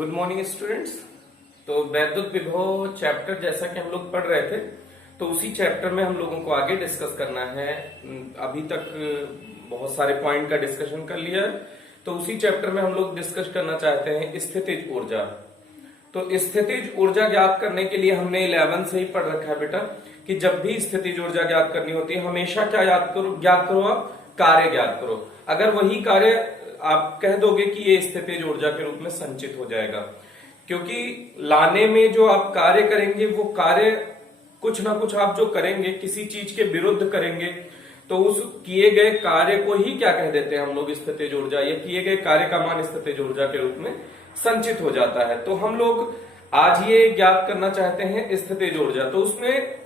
Good morning students. तो वैद्युत विभव चैप्टर जैसा कि हम लोग पढ़ रहे थे, तो उसी चैप्टर में हम लोगों को आगे डिस्कस करना है। अभी तक बहुत सारे पॉइंट का डिस्कशन कर लिया है, तो उसी चैप्टर में हम लोग डिस्कस करना चाहते हैं स्थितिज ऊर्जा। तो स्थितिज ऊर्जा ज्ञात करने के लिए हमने 11 से ही पढ़ रखा है बेटा कि जब भी स्थितिज ऊर्जा ज्ञात करनी होती है हमेशा क्या ज्ञात करो आप कार्य ज्ञात करो। अगर वही कार्य आप कह दोगे कि ये स्थितिज ऊर्जा के रूप में संचित हो जाएगा, क्योंकि लाने में जो आप कार्य करेंगे वो कार्य कुछ ना कुछ आप जो करेंगे किसी चीज के विरुद्ध करेंगे, तो उस किए गए कार्य को ही क्या कह देते हैं हम लोग स्थितिज ऊर्जा, या किए गए कार्य का मान स्थितिज ऊर्जा के रूप में संचित हो जाता है। तो हम लोग आज ये ज्ञात करना चाहते हैं स्थितिज ऊर्जा। तो उसमें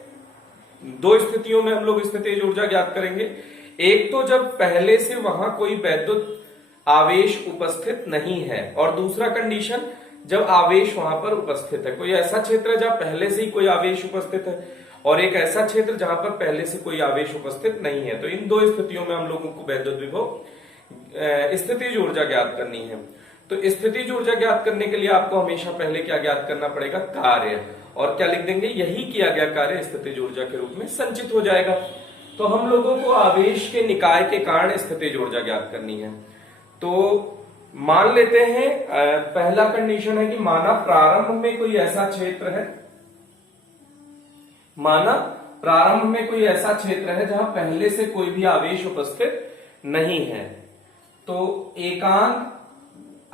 दो स्थितियों में हम लोग स्थितिज ऊर्जा ज्ञात करेंगे। एक तो जब पहले से वहां कोई वैद्युत आवेश उपस्थित नहीं है, और दूसरा कंडीशन जब आवेश वहां पर उपस्थित है। कोई ऐसा क्षेत्र है जहां पहले से ही कोई आवेश उपस्थित है, और एक ऐसा क्षेत्र जहां पर पहले से कोई आवेश उपस्थित नहीं है। तो इन दो स्थितियों में हम लोगों को वैद्युत विभव स्थितिज ऊर्जा ज्ञात करनी है। तो स्थितिज ऊर्जा ज्ञात करने के लिए आपको हमेशा पहले क्या ज्ञात करना पड़ेगा, कार्य। और क्या लिख देंगे, यही किया गया कार्य स्थितिज ऊर्जा के रूप में संचित हो जाएगा। तो हम लोगों को आवेश के निकाय के कारण स्थितिज ऊर्जा ज्ञात करनी है। तो मान लेते हैं पहला कंडीशन है कि माना प्रारंभ में कोई ऐसा क्षेत्र है, माना प्रारंभ में कोई ऐसा क्षेत्र है जहां पहले से कोई भी आवेश उपस्थित नहीं है। तो एकांक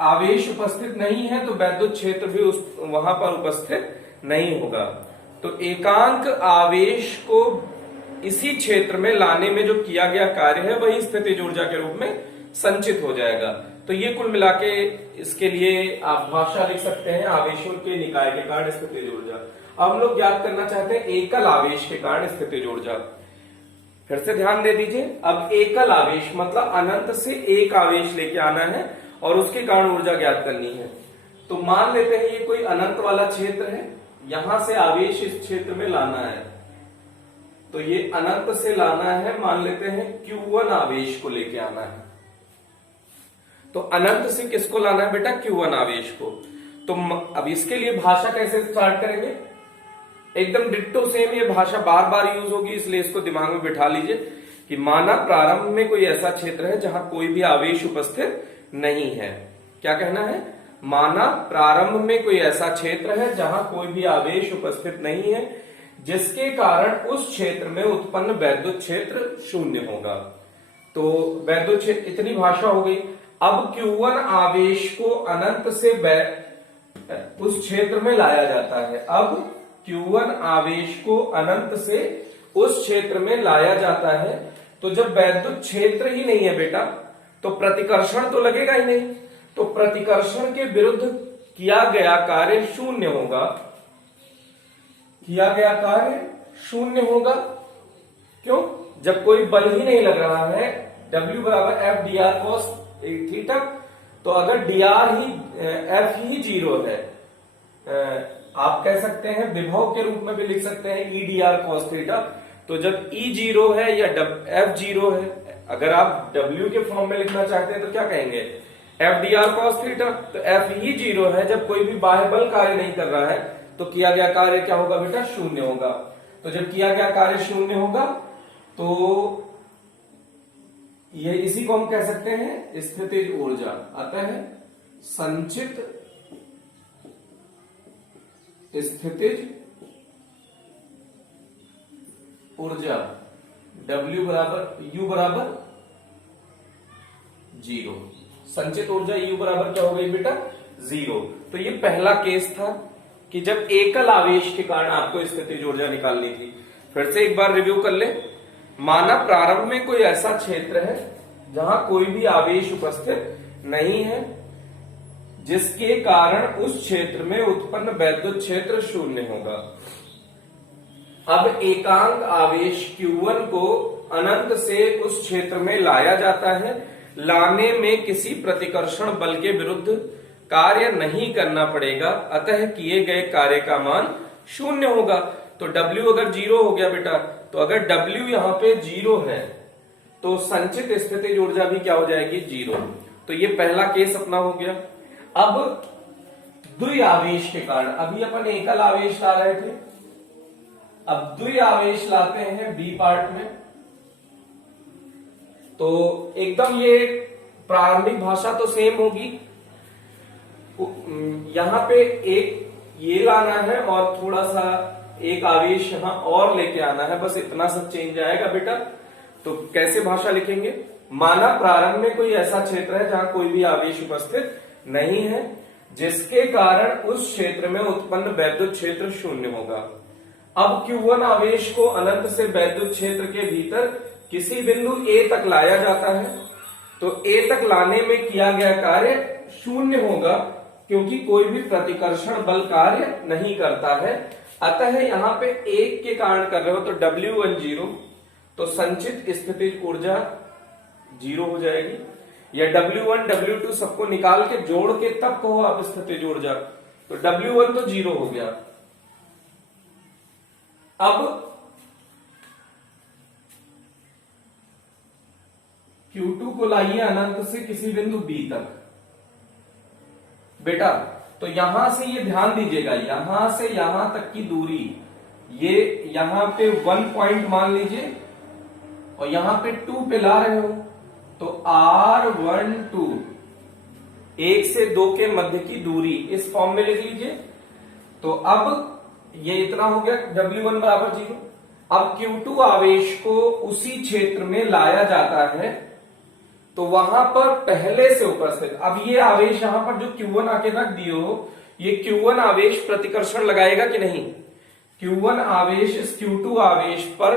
आवेश उपस्थित नहीं है तो वैद्युत क्षेत्र भी वहां पर उपस्थित नहीं होगा। तो एकांक आवेश को इसी क्षेत्र में लाने में जो किया गया कार्य है वही स्थितिज ऊर्जा के रूप में संचित हो जाएगा। तो ये कुल मिला के इसके लिए आप भाषा लिख सकते हैं, आवेशों के निकाय के कारण स्थितिज ऊर्जा। अब हम लोग ज्ञात करना चाहते हैं एकल आवेश के कारण स्थितिज ऊर्जा। फिर से ध्यान दे दीजिए, अब एकल आवेश मतलब अनंत से एक आवेश लेके आना है और उसके कारण ऊर्जा ज्ञात करनी है। तो मान लेते हैं ये कोई अनंत वाला क्षेत्र है, यहां से आवेश इस क्षेत्र में लाना है। तो ये अनंत से लाना है, मान लेते हैं Q1 आवेश को लेके आना है। तो अनंत से किसको लाना है बेटा, Q1 आवेश को। तो अब इसके लिए भाषा कैसे स्टार्ट करेंगे, एकदम डिट्टो सेम ये भाषा बार बार यूज होगी, इसलिए इसको दिमाग में बिठा लीजिए कि माना प्रारंभ में कोई ऐसा क्षेत्र है जहां कोई भी आवेश उपस्थित नहीं है। क्या कहना है, माना प्रारंभ में कोई ऐसा क्षेत्र है जहां कोई भी आवेश उपस्थित नहीं है, जिसके कारण उस क्षेत्र में उत्पन्न वैद्युत क्षेत्र शून्य होगा। तो वैद्युत क्षेत्र, इतनी भाषा हो गई। अब Q1 आवेश को अनंत से उस क्षेत्र में लाया जाता है। अब Q1 आवेश को अनंत से उस क्षेत्र में लाया जाता है। तो जब वैद्युत क्षेत्र ही नहीं है बेटा, तो प्रतिकर्षण तो लगेगा ही नहीं। तो प्रतिकर्षण के विरुद्ध किया गया कार्य शून्य होगा, किया गया कार्य शून्य होगा। क्यों, जब कोई बल ही नहीं लग रहा है, W बराबर F dr cos थीटा, तो अगर dr ही F ही जीरो है, आप कह सकते हैं विभव के रूप में भी लिख सकते हैं E dr cos थीटा। तो जब E जीरो है या F जीरो है, अगर आप W के फॉर्म में लिखना चाहते हैं तो क्या कहेंगे, F dr cos थीटा। तो F ही जीरो है, जब कोई भी बाह्य बल कार्य नहीं कर रहा है तो किया गया कार्य क्या होगा बेटा, शून्य होगा। तो जब किया गया कार्य शून्य होगा तो ये इसी को हम कह सकते हैं स्थितिज ऊर्जा। अतः संचित स्थितिज ऊर्जा W बराबर U बराबर जीरो। संचित ऊर्जा U बराबर क्या हो गई बेटा, जीरो। तो ये पहला केस था कि जब एकल आवेश के कारण आपको स्थितिज ऊर्जा निकालनी थी। फिर से एक बार रिव्यू कर ले। माना प्रारंभ में कोई ऐसा क्षेत्र है जहां कोई भी आवेश उपस्थित नहीं है, जिसके कारण उस क्षेत्र में उत्पन्न वैद्युत क्षेत्र शून्य होगा। अब एकांक आवेश Q1 को अनंत से उस क्षेत्र में लाया जाता है। लाने में किसी प्रतिकर्षण बल के विरुद्ध कार्य नहीं करना पड़ेगा, अतः किए गए कार्य का मान शून्य होगा। तो W अगर जीरो हो गया बेटा, तो अगर W यहां पे जीरो है तो संचित स्थितिज ऊर्जा भी क्या हो जाएगी, जीरो। तो ये पहला केस अपना हो गया। अब द्विआवेश के कारण, अभी अपन एकल आवेश ला रहे थे, अब द्विआवेश लाते हैं बी पार्ट में। तो एकदम ये प्रारंभिक भाषा तो सेम होगी, यहां पे एक ये लाना है और थोड़ा सा एक आवेश यहां और लेके आना है, बस इतना सा चेंज आएगा बेटा। तो कैसे भाषा लिखेंगे? माना प्रारंभ में कोई ऐसा क्षेत्र है जहां कोई भी आवेश उपस्थित नहीं है, जिसके कारण उस क्षेत्र में उत्पन्न वैद्युत क्षेत्र शून्य होगा। अब Q1 आवेश को अनंत से वैद्युत क्षेत्र के भीतर किसी बिंदु A तक लाया जाता है, तो A तक लाने में किया गया कार्य शून्य होगा, क्योंकि कोई भी प्रतिकर्षण बल कार्य नहीं करता है। अतः यहां पे 1 के कारण कर रहे हो तो W1 0, तो संचित स्थितिज ऊर्जा 0 हो जाएगी, या W1 W2 सबको निकाल के जोड़ के तब कहो आप स्थितिज ऊर्जा, तो W1 तो 0 हो गया। अब Q2 को लाइए अनंत से किसी बिंदु B तक बेटा। तो यहां से ये ध्यान दीजिएगा, यहां से यहां तक की दूरी, ये यहां पे 1 पॉइंट मान लीजिए और यहां पे 2 पे ला रहे हो, तो R12 1 से 2 के मध्य की दूरी इस फॉर्म में लिख लीजिए। तो अब ये इतना हो गया, W1 बराबर 0। अब Q2 आवेश को उसी क्षेत्र में लाया जाता है, तो वहां पर पहले से उपस्थित, अब ये आवेश यहां पर जो Q1 आके रख दिए हो, ये Q1 आवेश प्रतिकर्षण लगाएगा कि नहीं? Q1 आवेश इस Q2 आवेश पर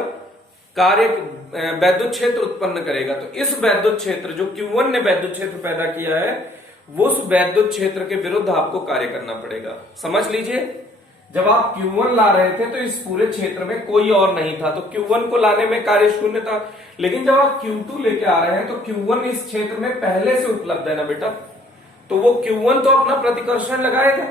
कार्य वैद्युत क्षेत्र उत्पन्न करेगा। तो इस वैद्युत क्षेत्र जो Q1 ने वैद्युत क्षेत्र पैदा किया है, वो उस वैद्युत क्षेत्र के विरुद्ध आपको कार्य करना पड़ेगा। समझ लीजिए, जब आप Q1 ला रहे थे तो इस पूरे क्षेत्र में कोई और नहीं था, तो Q1 को लाने में कार्य शून्य था। लेकिन जब आप Q2 लेके आ रहे हैं तो Q1 इस क्षेत्र में पहले से उपलब्ध है ना बेटा, तो वो Q1 तो अपना प्रतिकर्षण लगाएगा,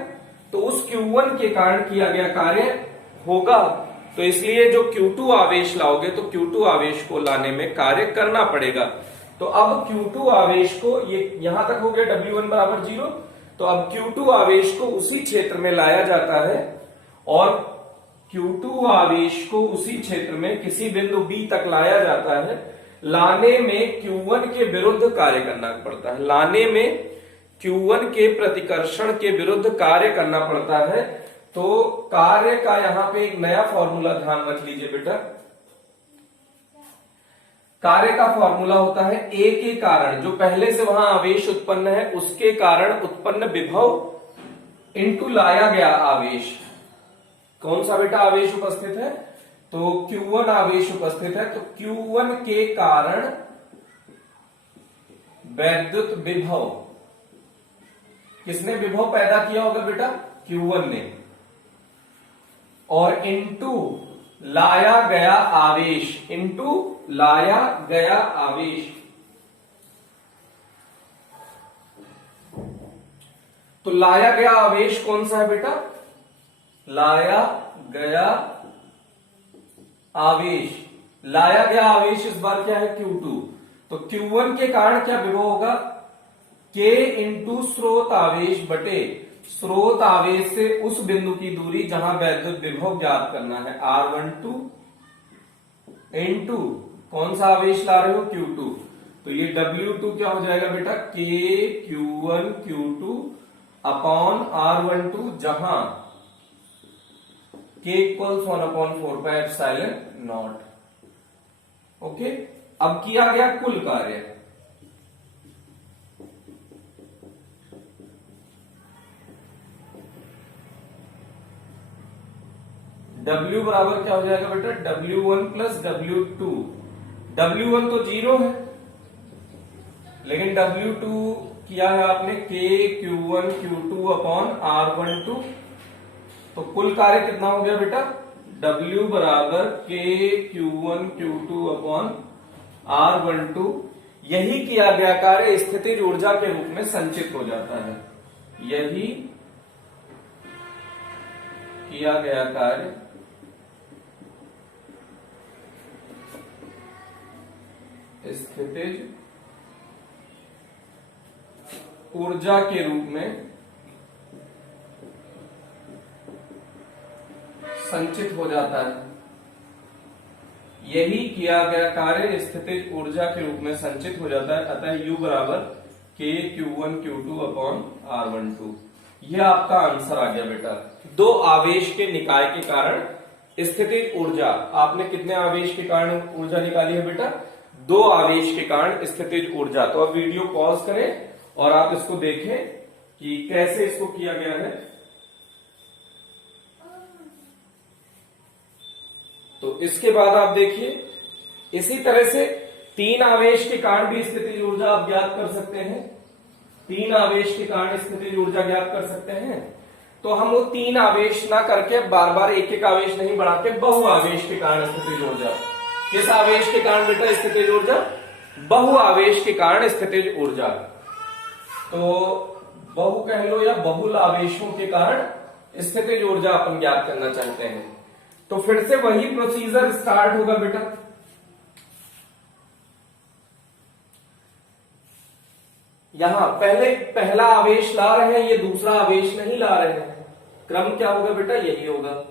तो उस Q1 के कारण किया गया कार्य होगा। तो इसलिए जो Q2 आवेश लाओगे तो Q2 आवेश को लाने में कार्य करना पड़ेगा। तो अब Q2 आवेश को, ये यहां तक हो गया W1 बराबर 0, तो अब Q2 आवेश को उसी क्षेत्र में लाया जाता है और Q2 आवेश को उसी क्षेत्र में किसी बिंदु B तक लाया जाता है। लाने में Q1 के विरुद्ध कार्य करना पड़ता है, लाने में Q1 के प्रतिकर्षण के विरुद्ध कार्य करना पड़ता है। तो कार्य का यहां पे एक नया फॉर्मूला ध्यान रख लीजिए बेटा। कार्य का फॉर्मूला होता है A के कारण, जो पहले से वहां आवेश उत्पन्न है उसके कारण उत्पन्न विभव इंटू लाया गया आवेश। कौन सा बेटा आवेश उपस्थित है? तो Q1 आवेश उपस्थित है, तो Q1 के कारण वैद्युत विभव, किसने विभव पैदा किया होगा बेटा? Q1 ने, और इंटू लाया गया आवेश, इंटू लाया गया आवेश। तो लाया गया आवेश कौन सा है बेटा? लाया गया आवेश, लाया गया आवेश इस बार क्या है? Q2। तो Q1 के कारण क्या विभव होगा? K इंटू स्रोत आवेश बटे स्रोत आवेश से उस बिंदु की दूरी जहां वैद्युत विभव ज्ञात करना है, R12 इंटू कौन सा आवेश ला रहे हो? Q2। तो ये W2 क्या हो जाएगा बेटा? K Q1 Q2 upon R12, जहां K इक्वल्स 1/4πε0। ओके, अब किया गया कुल कार्य, W बराबर क्या हो जाएगा बेटा? W1 plus W2। W1 तो 0 है, लेकिन W2 किया है आपने K Q1 Q2 upon R12। तो कुल कार्य कितना हो गया बेटा? W बराबर K Q1 Q2 upon R12। यही किया गया कार्य स्थितिज ऊर्जा के रूप में संचित हो जाता है। यही किया गया कार्य स्थितिज ऊर्जा के रूप में संचित हो जाता है। यही किया गया कार्य स्थितिज ऊर्जा के रूप में संचित हो जाता है। अतः U बराबर K(Q1Q2)/R12। यह आपका आंसर आ गया बेटा। दो आवेश के निकाय के कारण स्थितिज ऊर्जा, आपने कितने आवेश के कारण ऊर्जा निकाली है बेटा? दो आवेश के कारण स्थितिज ऊर्जा। तो अब वीडियो पॉज करें और आप इसको देखें कि कैसे इसको किया गया है। तो इसके बाद आप देखिए, इसी तरह से तीन आवेश के कारण भी स्थितिज ऊर्जा आप ज्ञात कर सकते हैं। तीन आवेश के कारण स्थितिज ऊर्जा ज्ञात कर सकते हैं। तो हम वो तीन आवेश ना करके बार बार एक एक आवेश नहीं बढ़ा के बहु आवेश के कारण स्थितिज ऊर्जा। किस आवेश के कारण बेटा स्थितिज ऊर्जा? बहु आवेश के कारण स्थितिज ऊर्जा। तो बहु कह लो या बहुल आवेशों के कारण स्थितिज ऊर्जा अपन ज्ञात करना चाहते हैं। तो फिर से वही प्रोसीजर स्टार्ट होगा बेटा। यहां पहला आवेश ला रहे हैं, ये दूसरा आवेश नहीं ला रहे हैं। क्रम क्या होगा बेटा? यही होगा।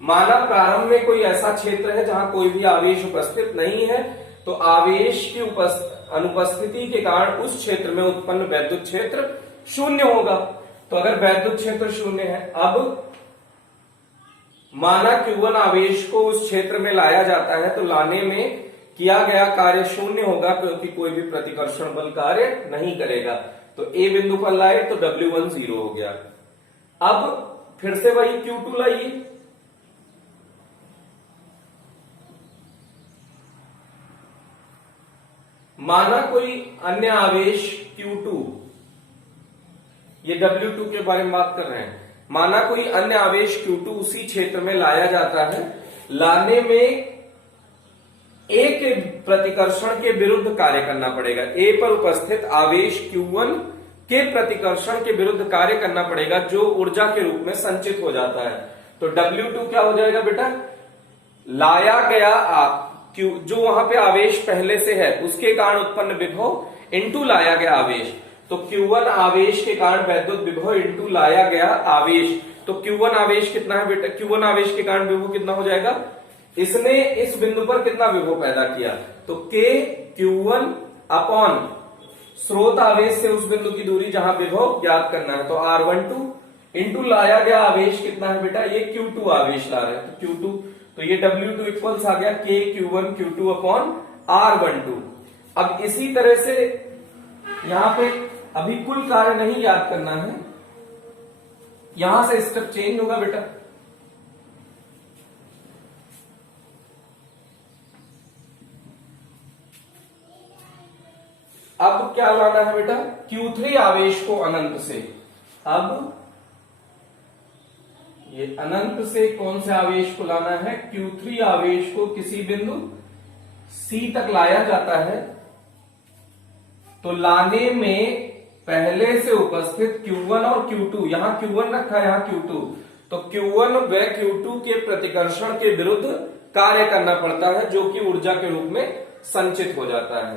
माना प्रारंभ में कोई ऐसा क्षेत्र है जहां कोई भी आवेश उपस्थित नहीं है, तो आवेश की अनुपस्थिति के कारण उस क्षेत्र में उत्पन्न वैद्युत क्षेत्र शून्य होगा। तो अगर वैद्युत क्षेत्र शून्य है, अब माना Q1 आवेश को उस क्षेत्र में लाया जाता है, तो लाने में किया गया कार्य शून्य होगा, क्योंकि कोई भी प्रतिकर्षण बल कार्य नहीं करेगा। तो A बिंदु पर लाए तो W1 0 हो गया। अब फिर से वही Q2 लाइए। माना कोई अन्य आवेश Q2, ये W2 के बारे में बात कर रहे हैं। माना कोई अन्य आवेश Q2 उसी क्षेत्र में लाया जाता है, लाने में A के प्रतिकर्षण के विरुद्ध कार्य करना पड़ेगा। A पर उपस्थित आवेश Q1 के प्रतिकर्षण के विरुद्ध कार्य करना पड़ेगा, जो ऊर्जा के रूप में संचित हो जाता है। तो W2 क्या हो जाएगा बेटा? लाया गया जो वहां पे आवेश पहले से है उसके कारण उत्पन्न विभव इंटू लाया गया आवेश। तो Q1 आवेश के कारण वैद्युत विभव इंटू लाया गया आवेश। तो Q1 आवेश कितना है बेटा? Q1 आवेश के कारण विभव कितना हो जाएगा? इसने इस बिंदु पर कितना विभव पैदा किया? तो K(Q1) अपॉन स्रोत आवेश से उस बिंदु की दूरी जहां विभव ज्ञात करना है, तो R12 इंटू लाया गया आवेश कितना है बेटा? ये Q2 आवेश ला रहे हैं, तो Q2, तो ये W2 इक्वल्स आ गया K(Q1Q2) अपॉन R12। अब इसी तरह से यहां पे अभी कुल कार्य नहीं याद करना है, यहां से स्टेप चेंज होगा बेटा। अब क्या लाना है बेटा? Q3 आवेश को अनंत से। अब ये अनंत से कौन से आवेश को लाना है? Q3 आवेश को किसी बिंदु C तक लाया जाता है, तो लाने में पहले से उपस्थित Q1 और Q2, यहां Q1 रखा है, यहां Q2, तो Q1 व Q2 के प्रतिकर्षण के विरुद्ध कार्य करना पड़ता है, जो कि ऊर्जा के रूप में संचित हो जाता है।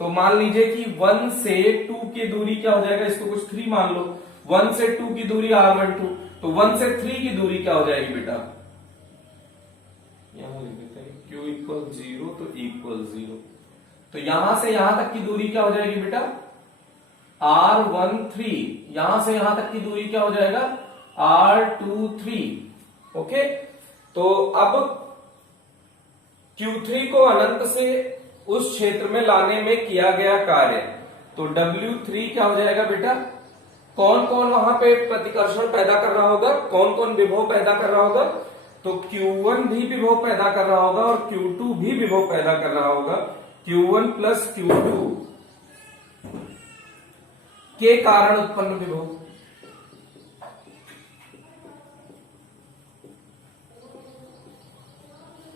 तो मान लीजिए कि 1 से 2 की दूरी क्या हो जाएगा? इसको कुछ 3 मान लो। 1 से 2 की दूरी R12, तो 1 से 3 की दूरी क्या हो जाएगी बेटा? यहां लिख देते हैं Q = 0, तो E = 0। तो यहां से यहां तक की दूरी क्या हो जाएगी बेटा? R13। यहां से यहां तक की दूरी क्या हो जाएगा? R23। ओके, तो अब Q3 को अनंत से उस क्षेत्र में लाने में किया गया कार्य, तो W3 क्या हो जाएगा बेटा? कौन कौन वहां पे प्रतिकर्षण पैदा कर रहा होगा? कौन कौन विभव पैदा कर रहा होगा? तो Q1 भी विभव पैदा कर रहा होगा और Q2 भी विभव पैदा कर रहा होगा। Q1 प्लस Q2 के कारण उत्पन्न विभव,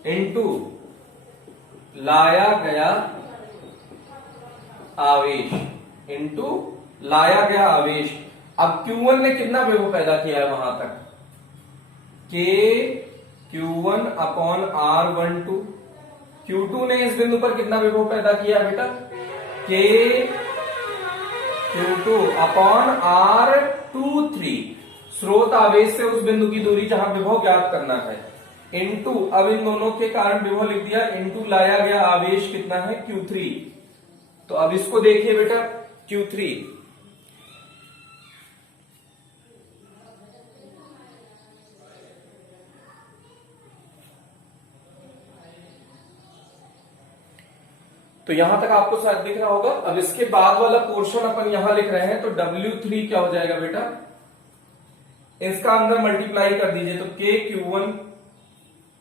इनटू लाया गया आवेश, इनटू लाया गया आवेश। अब Q1 ने कितना विभव पैदा किया है वहां तक? K(Q1) upon R12। Q2 ने इस बिंदु पर कितना विभव पैदा किया बेटा? K(Q2) upon R23। स्रोत आवेश से उस बिंदु की दूरी जहां विभव ज्ञात करना है, इनटू, अब इन दोनों के कारण विभव लिख दिया, इनटू लाया गया आवेश कितना है Q3। तो अब इसको देखिए बेटा, Q3 तो यहां तक आपको शायद दिख रहा होगा। अब इसके बाद वाला पोर्शन अपन यहां लिख रहे हैं, तो W3 क्या हो जाएगा बेटा, इसका अंदर मल्टीप्लाई कर दीजिए, तो KQ1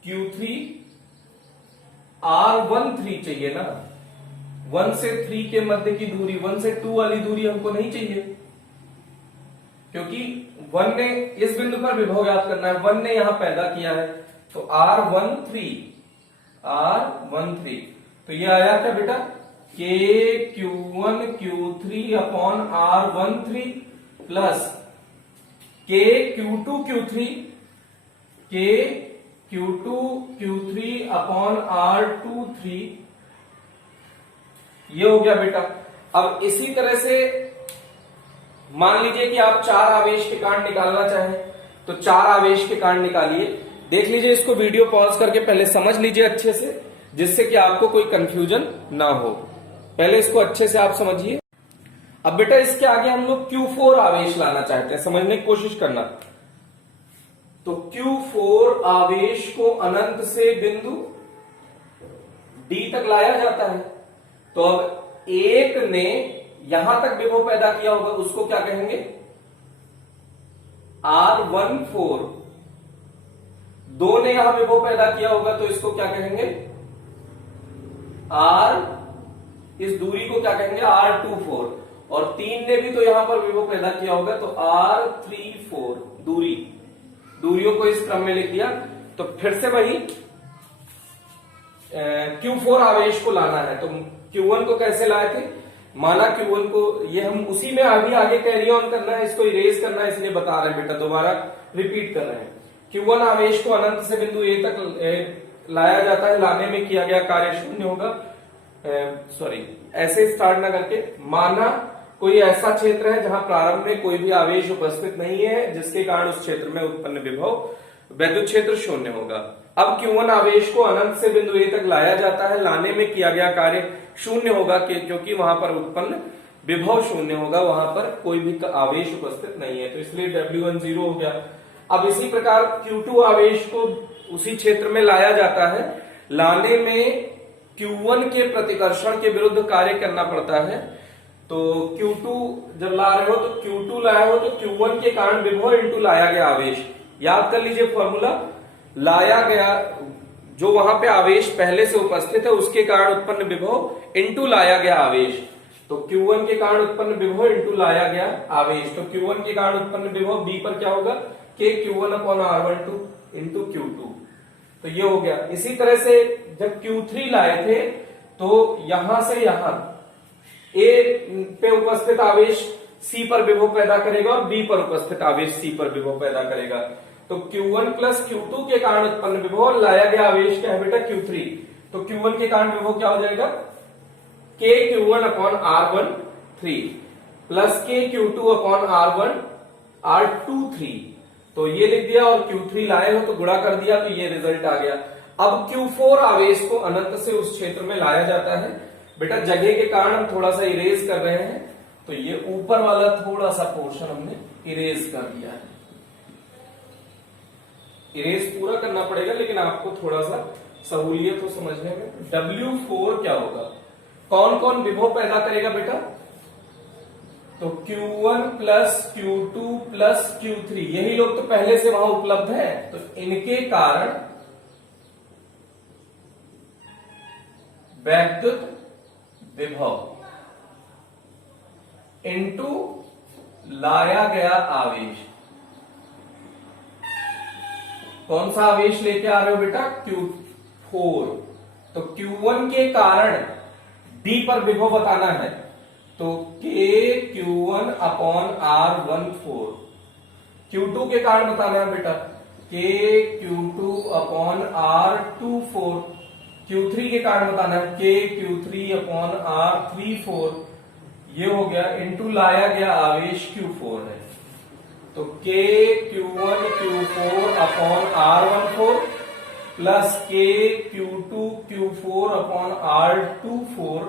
Q3 R13 चाहिए ना, 1 से 3 के मध्य की दूरी, 1 से 2 वाली दूरी हमको नहीं चाहिए, क्योंकि 1 ने इस बिंदु पर विभव ज्ञात करना है, 1 ने यहां पैदा किया है, तो R13 तो ये आया क्या बेटा, KQ1 Q3 upon R13 plus KQ2 Q3 upon R23, ये हो गया बेटा। अब इसी तरह से मान लीजिए कि आप 4 आवेश के कारण निकालना चाहें, तो 4 आवेश के कारण निकालिए। देख लीजिए, इसको वीडियो पॉज करके पहले समझ लीजिए अच्छे से, जिससे कि आपको कोई कंफ्यूजन ना हो। पहले इसको अच्छे से आप समझिए। अब बेटा इसके आगे हम लोग Q4 आवेश लाना चाहते हैं, समझने की कोशिश करना। तो Q4 आवेश को अनंत से बिंदु D तक लाया जाता है। तो अब एक ने यहां तक विभव पैदा किया होगा, उसको क्या कहेंगे, R14। 2 ने यहां विभव पैदा किया होगा, तो इसको क्या कहेंगे, इस दूरी को क्या कहेंगे, R24। और 3 ने भी तो यहां पर विभव पैदा किया होगा, तो R34। दूरियों को इस क्रम में लिख दिया। तो फिर से वही Q4 आवेश को लाना है। तो Q1 को कैसे लाए थे, माना Q1 को, ये हम उसी में अभी आगे कैरी ऑन करना है, इसको इरेज करना है, इसलिए बता रहे हैं बेटा, दोबारा रिपीट कर रहे हैं। Q1 आवेश को अनंत से बिंदु A तक लाया जाता है, लाने में किया गया कार्य शून्य होगा। ऐसे स्टार्ट ना करके, माना कोई ऐसा क्षेत्र है जहां प्रारंभ में कोई भी आवेश उपस्थित नहीं है, जिसके कारण उस क्षेत्र में उत्पन्न विभव वैद्युत क्षेत्र शून्य होगा। अब Q1 आवेश को अनंत से बिंदु A तक लाया जाता है, लाने में किया गया कार्य शून्य होगा, क्योंकि वहां पर उत्पन्न विभव शून्य होगा, वहां पर कोई भी आवेश उपस्थित नहीं है, तो इसलिए W1 0 हो गया। अब इसी प्रकार Q2 आवेश को उसी क्षेत्र में लाया जाता है, लाने में Q1 के प्रतिकर्षण के विरुद्ध कार्य करना पड़ता है। तो Q2 जब ला रहे हो, तो Q2 लाए हो, तो Q1 के कारण विभव इंटू लाया गया आवेश। याद कर लीजिए फॉर्मूला, लाया गया, जो वहां पे आवेश पहले से उपस्थित है उसके कारण उत्पन्न विभव इंटू लाया गया आवेश। तो Q1 के कारण उत्पन्न विभव इंटू लाया गया आवेश। तो Q1 के कारण उत्पन्न विभव B पर क्या होगा, KQ1 upon R12 into Q2। तो ये हो गया। इसी तरह से जब Q3 लाए थे, तो यहां से यहां A पे उपस्थित आवेश C पर विभव पैदा करेगा और B पर उपस्थित आवेश C पर विभव पैदा करेगा। तो Q1 प्लस Q2 के कारण उत्पन्न विभव और लाया गया आवेश क्या है बेटा, Q3। तो Q1 के कारण विभव क्या हो जाएगा, KQ1 upon R13 plus KQ2 upon R23। तो ये लिख दिया, और Q3 लाए हो तो गुणा कर दिया, तो ये रिजल्ट आ गया। अब Q4 आवेश को अनंत से उस क्षेत्र में लाया जाता है। बेटा जगह के कारण हम थोड़ा सा इरेज कर रहे हैं, तो ये ऊपर वाला थोड़ा सा पोर्शन हमने इरेज कर दिया है। इरेज पूरा करना पड़ेगा, लेकिन आपको थोड़ा सा सहूलियत हो समझने में। W4 क्या होगा, कौन कौन विभव पैदा करेगा बेटा, तो Q1 plus Q2 plus Q3, यही लोग तो पहले से वहां उपलब्ध है, तो इनके कारण वैद्युत विभव इनटू लाया गया आवेश। कौन सा आवेश लेके आ रहे हो बेटा, Q4। तो Q1 के कारण D पर विभव बताना है, तो KQ1 अपॉन R14। Q2 के कारण बताना है बेटा, KQ2 अपॉन R24। Q3 के कारण बताना है, KQ3 अपॉन R34। ये हो गया, इंटू लाया गया आवेश Q4 है। तो K Q1 Q4 upon R14 plus K Q2 Q4 upon R24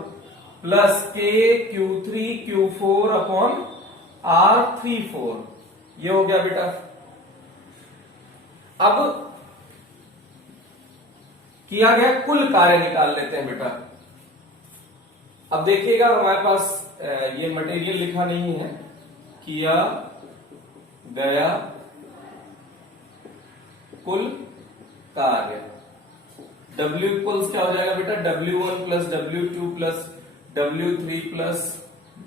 plus K Q3 Q4 upon R34। ये हो गया बेटा। अब किया गया कुल कार्य निकाल लेते हैं बेटा। अब देखिएगा हमारे पास ये मटेरियल लिखा नहीं है, किया गया कुल कार्य। W इक्वल्स क्या हो जाएगा बेटा, W1 plus W2 plus W3 plus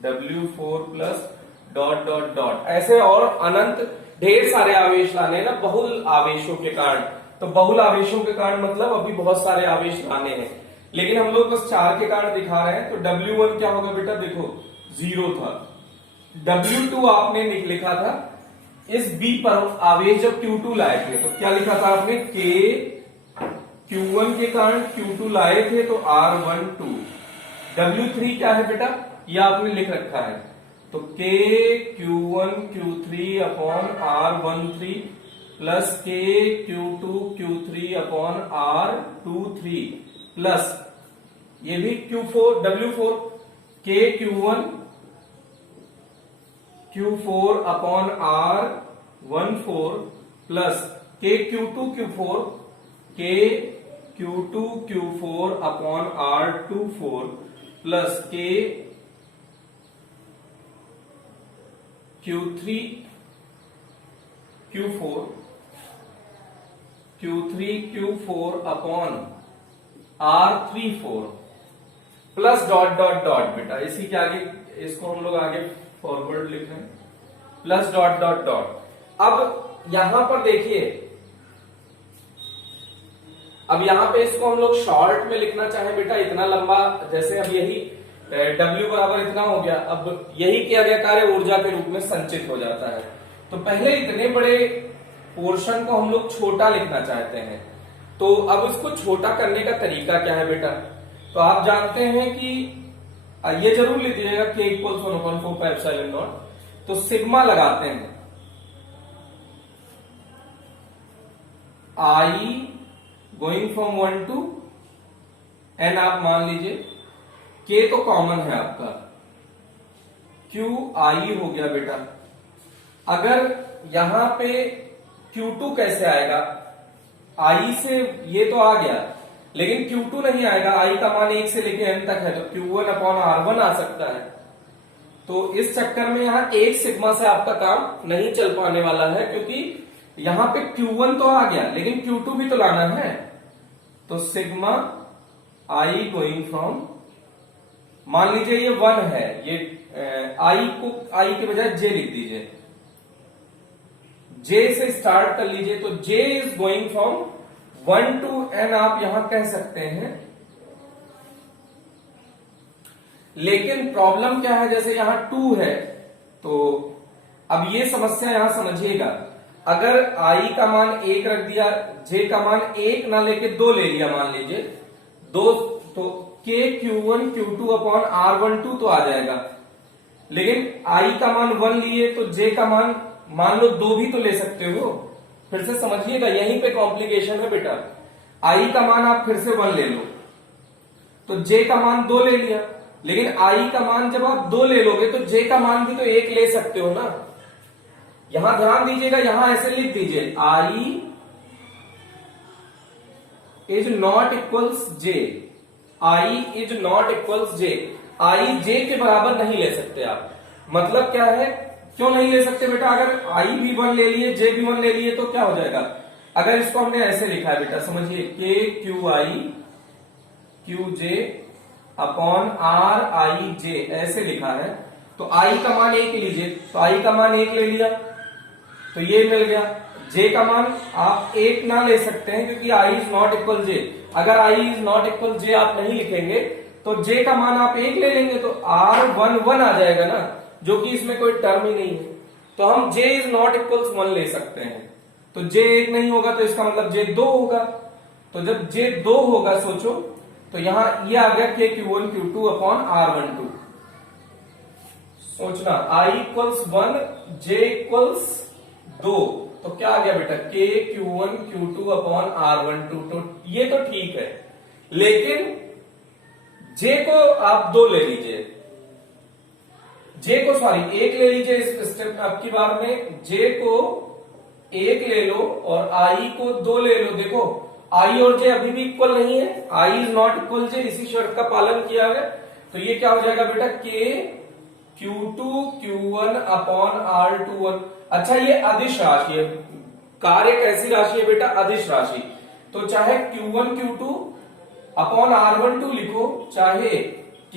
W4 plus dot dot dot, ऐसे और अनंत ढेर सारे आवेश लाने हैं ना बहुल आवेशों के कारण। तो बहुल आवेशों के कारण मतलब अभी बहुत सारे आवेश लाने हैं, लेकिन हम लोग बस 4 के कारण दिखा रहे हैं। तो W1 क्या होगा बेटा, देखो 0 था। W2 आपने लिखा था इस B पर आवेश जब Q2 लाए थे तो क्या लिखा था आपने, K Q1 के कारण Q2 लाए थे तो R12। W3 क्या है बेटा, ये आपने लिख रखा है, तो K Q1 Q3 upon R13 plus K Q2 Q3 upon R23 plus ये भी Q4 W4 K Q1 Q4 upon R14 plus K Q2 Q4 K Q2 Q4 upon R24 plus K Q3 Q4 upon R34 plus dot dot dot बेटा, इसी के आगे इसको हम लोग आगे फॉरवर्ड लिख रहे हैं, प्लस डॉट डॉट डॉट। अब यहां पर देखिए, अब यहां पे इसको हम लोग शॉर्ट में लिखना चाहे बेटा इतना लंबा, जैसे अब यही W बराबर इतना हो गया, अब यही किया गया कार्य ऊर्जा के रूप में संचित हो जाता है। तो पहले इतने बड़े पोर्शन को हम लोग छोटा लिखना चाहते हैं, तो अब इसको छोटा करने का तरीका क्या है बेटा, तो आप जानते हैं कि ये जरूर लिख दीजिएगा K equals 1/4 pi epsilon not. तो सिग्मा लगाते हैं, I going from 1 to N आप मान लीजिए, K तो कॉमन है आपका, Q I हो गया बेटा। अगर यहां पे Q2 कैसे आएगा, I से ये तो आ गया, लेकिन Q2 नहीं आएगा, I का मान 1 से लेके N तक है, तो Q1 अपॉन R1 आ सकता है। तो इस चक्कर में यहां एक सिग्मा से आपका काम नहीं चल पाने वाला है, क्योंकि यहां पे Q1 तो आ गया, लेकिन Q2 भी तो लाना है। तो सिग्मा I गोइंग फ्रॉम, मान लीजिए ये 1 है, ये I को I के बजाय J लिख दीजिए, J से स्टार्ट कर लीजिए, तो J is going from 1 to N आप यहां कह सकते हैं। लेकिन प्रॉब्लम क्या है, जैसे यहां 2 है, तो अब ये समस्या यहां समझिएगा, अगर I का मान 1 रख दिया, J का मान 1 ना लेके 2 ले लिया, मान लीजिए 2, तो K Q1 Q2 upon R12 तो आ जाएगा, लेकिन I का मान 1 लिए तो J का मान लो 2 भी तो ले सकते हो। फिर से समझिएगा, यहीं पे कॉम्प्लिकेशन है बेटा। I का मान आप फिर से 1 ले लो, तो J का मान 2 ले लिया, लेकिन I का मान जब आप 2 ले लोगे तो J का मान भी तो 1 ले सकते हो ना। यहां ध्यान दीजिएगा, यहां ऐसे लिख दीजिए I is not equals J, I is not equals J, I J के बराबर नहीं ले सकते आप। मतलब क्या है, क्यों नहीं ले सकते बेटा, अगर I भी 1 ले लिए, J भी 1 ले लिए तो क्या हो जाएगा, अगर इसको हमने ऐसे लिखा है बेटा, समझिए K Q I Q J upon R I J ऐसे लिखा है, तो I का मान 1 लीजिए, तो I का मान 1 ले लिया तो ये मिल गया। J का मान आप 1 ना ले सकते हैं, क्योंकि I is not equal J। अगर I is not equal J आप नहीं लिखेंगे तो J का मान आप 1 ले लेंगे, तो R11 आ जाएगा ना, जो कि इसमें कोई टर्म ही नहीं है। तो हम J इज नॉट इक्वल्स 1 ले सकते हैं, तो J 1 नहीं होगा तो इसका मतलब J 2 होगा। तो जब J 2 होगा, सोचो, तो यहां ये आ गया K Q1 Q2 upon R12। सोचना, I इक्वल्स 1, J इक्वल्स 2, तो क्या आ गया बेटा K Q1 Q2 upon R12। तो ये तो ठीक है, लेकिन J को आप 2 ले लीजिए, J को सॉरी 1 ले लीजिए इस स्टेप अब की बार में। J को 1 ले लो और I को 2 ले लो। देखो I और J अभी भी इक्वल नहीं है, I is not equal J, इसी शर्त का पालन किया है। तो ये क्या हो जाएगा बेटा K Q2 Q1 upon R21। अच्छा ये अदिश राशि है, कार्य कैसी राशि है बेटा, अदिश राशि। तो चाहे Q1 Q2 अपॉन R12 लिखो, चाहे K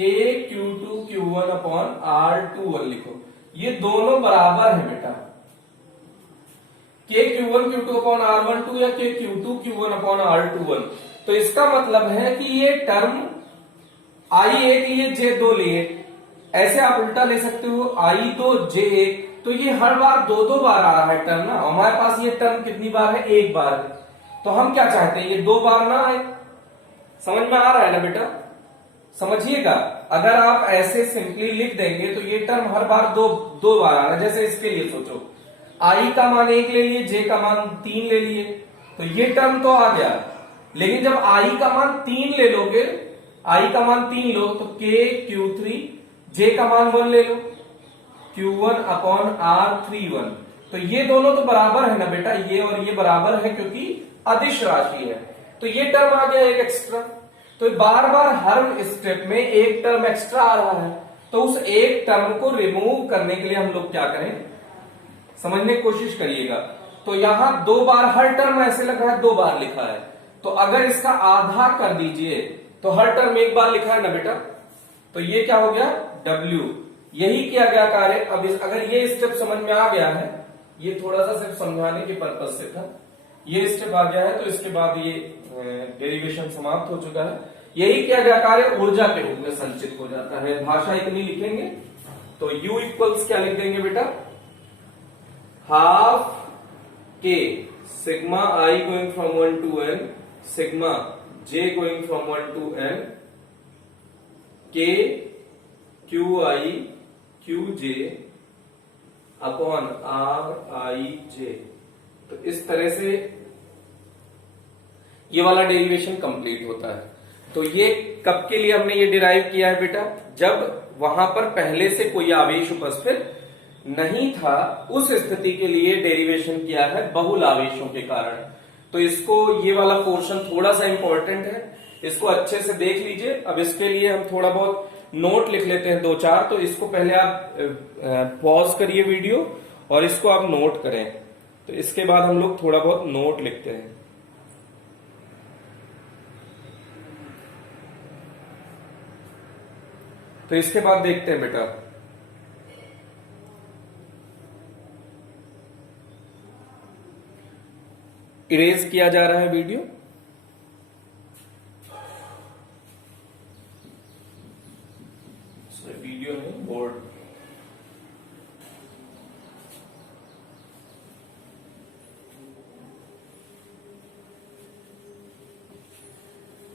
Q2 Q1 upon R21 लिखो, ये दोनों बराबर है बेटा। K Q1 Q2 upon R12 या K Q2 Q1 upon R21। तो इसका मतलब है कि ये टर्म I 1 लिए J 2 लिए, ऐसे आप उल्टा ले सकते हो I 2 J 1। तो ये हर बार 2 बार आ रहा है टर्म ना, हमारे पास ये टर्म कितनी बार है, 1 बार है। तो हम क्या चाहते हैं, ये 2 बार ना आए। समझ में आ रहा है ना बेटा, समझिएगा। अगर आप ऐसे सिंपली लिख देंगे तो ये टर्म हर बार दो बार आ रहा है। जैसे इसके लिए सोचो, I का मान 1 ले लिए, J का मान 3 ले लिए, तो ये टर्म तो आ गया। लेकिन जब I का मान 3 ले लोगे, I का मान 3 लो तो K Q3, J का मान 1 ले लो, Q1 अपॉन R31। तो ये दोनों तो बराबर है ना बेटा, ये और ये बराबर है क्योंकि अदिश राशि है। तो ये टर्म आ गया एक एक्स्ट्रा। तो बार बार हर स्टेप में एक टर्म एक्स्ट्रा आ रहा है, तो उस एक टर्म को रिमूव करने के लिए हम लोग क्या करें, समझने की कोशिश करिएगा। तो यहां 2 बार हर टर्म ऐसे लग रहा है, 2 बार लिखा है, तो अगर इसका आधा कर दीजिए तो हर टर्म 1 बार लिखा है ना बेटा। तो ये क्या हो गया W, यही किया गया कार्य। अब अगर ये स्टेप समझ में आ गया है, ये थोड़ा सा सिर्फ समझाने के पर्पज से था, ये स्टेप आ गया है तो इसके बाद ये डेरिवेशन समाप्त हो चुका है। यही किया गया कार्य ऊर्जा के रूप में संचित हो जाता है। भाषा इतनी लिखेंगे तो U इक्वल्स क्या लिख देंगे बेटा, half K sigma I going from 1 to N sigma J going from 1 to N K QI QJ upon RIJ। तो इस तरह से ये वाला डेरिवेशन कंप्लीट होता है। तो ये कब के लिए हमने ये डिराइव किया है बेटा, जब वहां पर पहले से कोई आवेश उपस्थित नहीं था, उस स्थिति के लिए डेरिवेशन किया है बहुल आवेशों के कारण। तो इसको, ये वाला पोर्शन थोड़ा सा इंपॉर्टेंट है, इसको अच्छे से देख लीजिए। अब इसके लिए हम थोड़ा बहुत नोट लिख लेते हैं 2-4। तो इसको पहले आप पॉज करिए वीडियो और इसको आप नोट करें, तो इसके बाद हम लोग थोड़ा बहुत नोट लिखते हैं। तो इसके बाद देखते हैं बेटा, इरेज किया जा रहा है वीडियो। वीडियो नहीं, बोर्ड।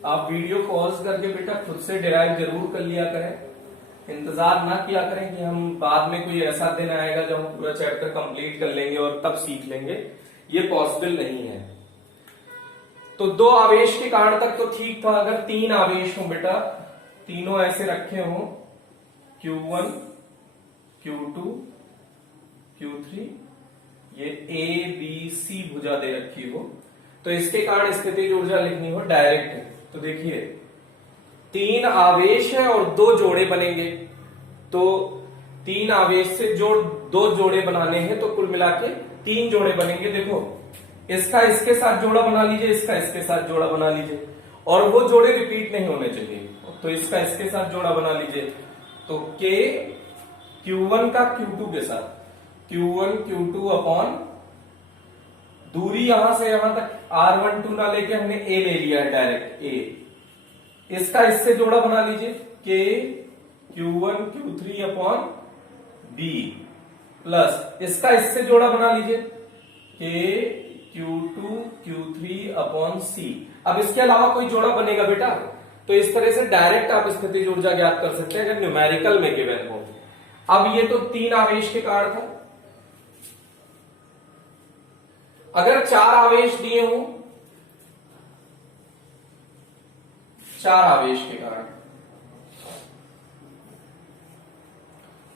आप वीडियो पॉज करके बेटा खुद से डिराइव जरूर कर लिया करें, इंतजार ना किया करें कि हम बाद में कोई ऐसा दिन आएगा जब हम पूरा चैप्टर कंप्लीट कर लेंगे और तब सीख लेंगे, ये पॉसिबल नहीं है। तो 2 आवेश के कारण तक तो ठीक था। अगर 3 आवेश हो बेटा, तीनों ऐसे रखे हो, Q1 Q2 Q3, ये A B C भुजा दे रखी हो, तो इसके कारण स्थितिज ऊर्जा लिखनी हो डायरेक्ट। तो देखिए 3 आवेश है और 2 जोड़े बनेंगे, तो 3 आवेश से 2 जोड़े बनाने हैं, तो कुल मिला के 3 जोड़े बनेंगे। देखो इसका इसके साथ जोड़ा बना लीजिए, इसका इसके साथ जोड़ा बना लीजिए, और वो जोड़े रिपीट नहीं होने चाहिए। तो इसका इसके साथ जोड़ा बना लीजिए, तो K Q1 का Q2 के साथ, Q1 Q2 अपॉन दूरी यहां से यहां तक R12 ना लेके हमने A ले लिया है डायरेक्ट A। इसका इससे जोड़ा बना लीजिए, K Q1 Q3 upon B plus इसका इससे जोड़ा बना लीजिए, K Q2 Q3 upon C। अब इसके अलावा कोई जोड़ा बनेगा बेटा? तो इस तरह से डायरेक्ट आप स्थितिज ऊर्जा ज्ञात कर सकते हैं अगर न्यूमेरिकल में गिवन हो। अब ये तो 3 आवेश के कारण था, अगर 4 आवेश दिए हों, 4 आवेश के कारण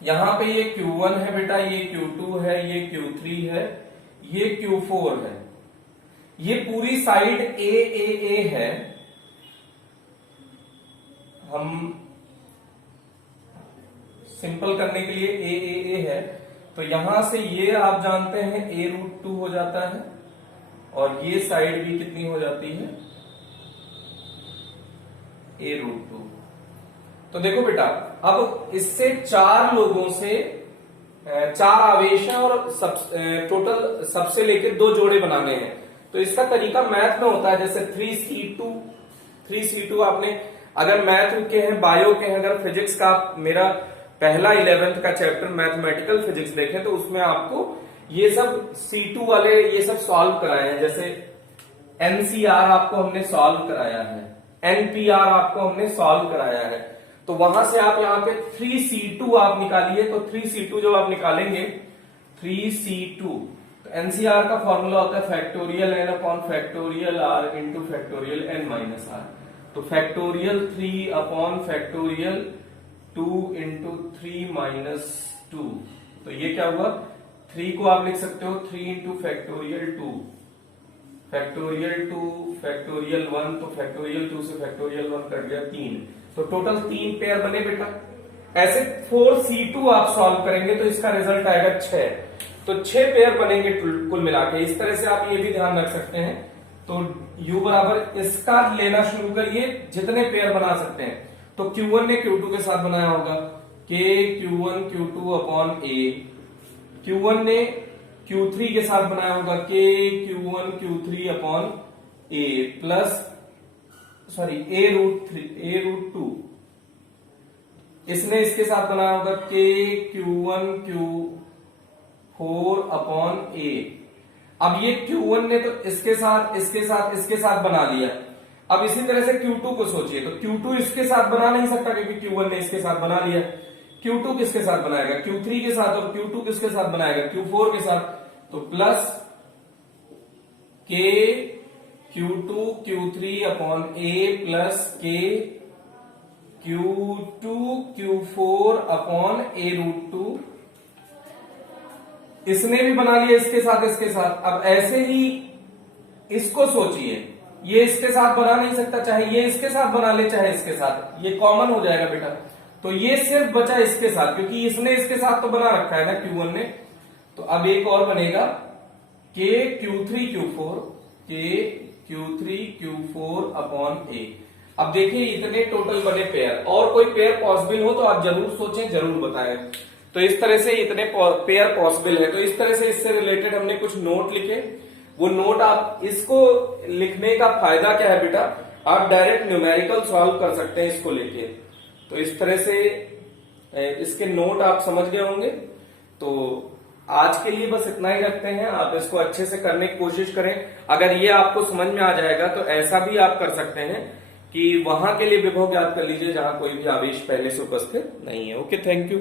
यहां पे ये Q1 है बेटा, ये Q2 है, ये Q3 है, ये Q4 है, ये पूरी साइड ए है। हम सिंपल करने के लिए ए है, तो यहां से ये आप जानते हैं A√2 हो जाता है, और ये साइड भी कितनी हो जाती है, A√2। तो देखो बेटा, अब इससे 4 लोगों से 4 आवेश हैं और टोटल सबसे लेके 2 जोड़े बनाने हैं। तो इसका तरीका मैथ में होता है, जैसे 3C2 आपने अगर मैथ के हैं, बायो के हैं, अगर फिजिक्स का मेरा पहला 11th का चैप्टर मैथमेटिकल फिजिक्स देखें तो उसमें आपको ये सब C2 वाले ये सब सॉल्व कराए हैं। जैसे NCR आपको हमने सॉल्व कराया है, NPR आपको हमने सॉल्व कराया है। तो वहां से आप यहाँ पे 3C2 आप निकालिए, तो 3C2 जब आप निकालेंगे 3C2, तो NCR का फॉर्मूला होता है factorial n upon factorial r into factorial n minus r। तो factorial 3 upon factorial 2 into 3 minus 2, तो ये क्या हुआ, 3 को आप लिख सकते हो 3 इंटू फैक्टोरियल 2, फैक्टोरियल 2 फैक्टोरियल 1, तो फैक्टोरियल 2 से फैक्टोरियल 1 कट गया 3, तो टोटल 3 पेयर बने बेटा। ऐसे 4C2 आप सॉल्व करेंगे तो इसका रिजल्ट आएगा 6, तो 6 पेयर बनेंगे कुल मिला के। इस तरह से आप ये भी ध्यान रख सकते हैं। तो U बराबर इसका लेना शुरू करिए, जितने पेयर बना सकते हैं। तो Q1 ने Q2 के साथ बनाया होगा, K Q1 Q2 upon A, Q1 ने Q3 के साथ बनाया होगा, K Q1 Q3 upon A plus A√2, इसने इसके साथ बनाया होगा K Q1 Q4 upon A। अब ये Q1 ने तो इसके साथ बना लिया। अब इसी तरह से Q2 को सोचिए, तो Q2 इसके साथ बना नहीं सकता क्योंकि Q1 ने इसके साथ बना लिया। Q2 किसके साथ बनाएगा, Q3 के साथ, और Q2 किसके साथ बनाएगा, Q4 के साथ। तो plus K Q2 Q3 upon A plus K Q2 Q4 upon A√2, इसने भी बना लिया इसके साथ। अब ऐसे ही इसको सोचिए, ये इसके साथ बना नहीं सकता, चाहे ये इसके साथ बना ले चाहे इसके साथ, ये कॉमन हो जाएगा बेटा। तो ये सिर्फ बचा इसके साथ, क्योंकि इसने इसके साथ तो बना रखा है ना Q1 ने। तो अब एक और बनेगा K Q3 Q4 upon A। अब देखिए इतने टोटल बने पेयर, और कोई पेयर पॉसिबल हो तो आप जरूर सोचें, जरूर बताएं। तो इस तरह से इतने पेयर पॉसिबल है। तो इस तरह से इससे रिलेटेड हमने कुछ नोट लिखे। वो नोट आप, इसको लिखने का फायदा क्या है बेटा, आप डायरेक्ट न्यूमेरिकल सॉल्व कर सकते हैं इसको लेके। तो इस तरह से इसके नोट आप समझ गए होंगे। तो आज के लिए बस इतना ही रखते हैं, आप इसको अच्छे से करने की कोशिश करें। अगर ये आपको समझ में आ जाएगा तो ऐसा भी आप कर सकते हैं कि वहां के लिए विभव ज्ञात कर लीजिए जहां कोई भी आवेश पहले से उपस्थित नहीं है। Okay, thank you.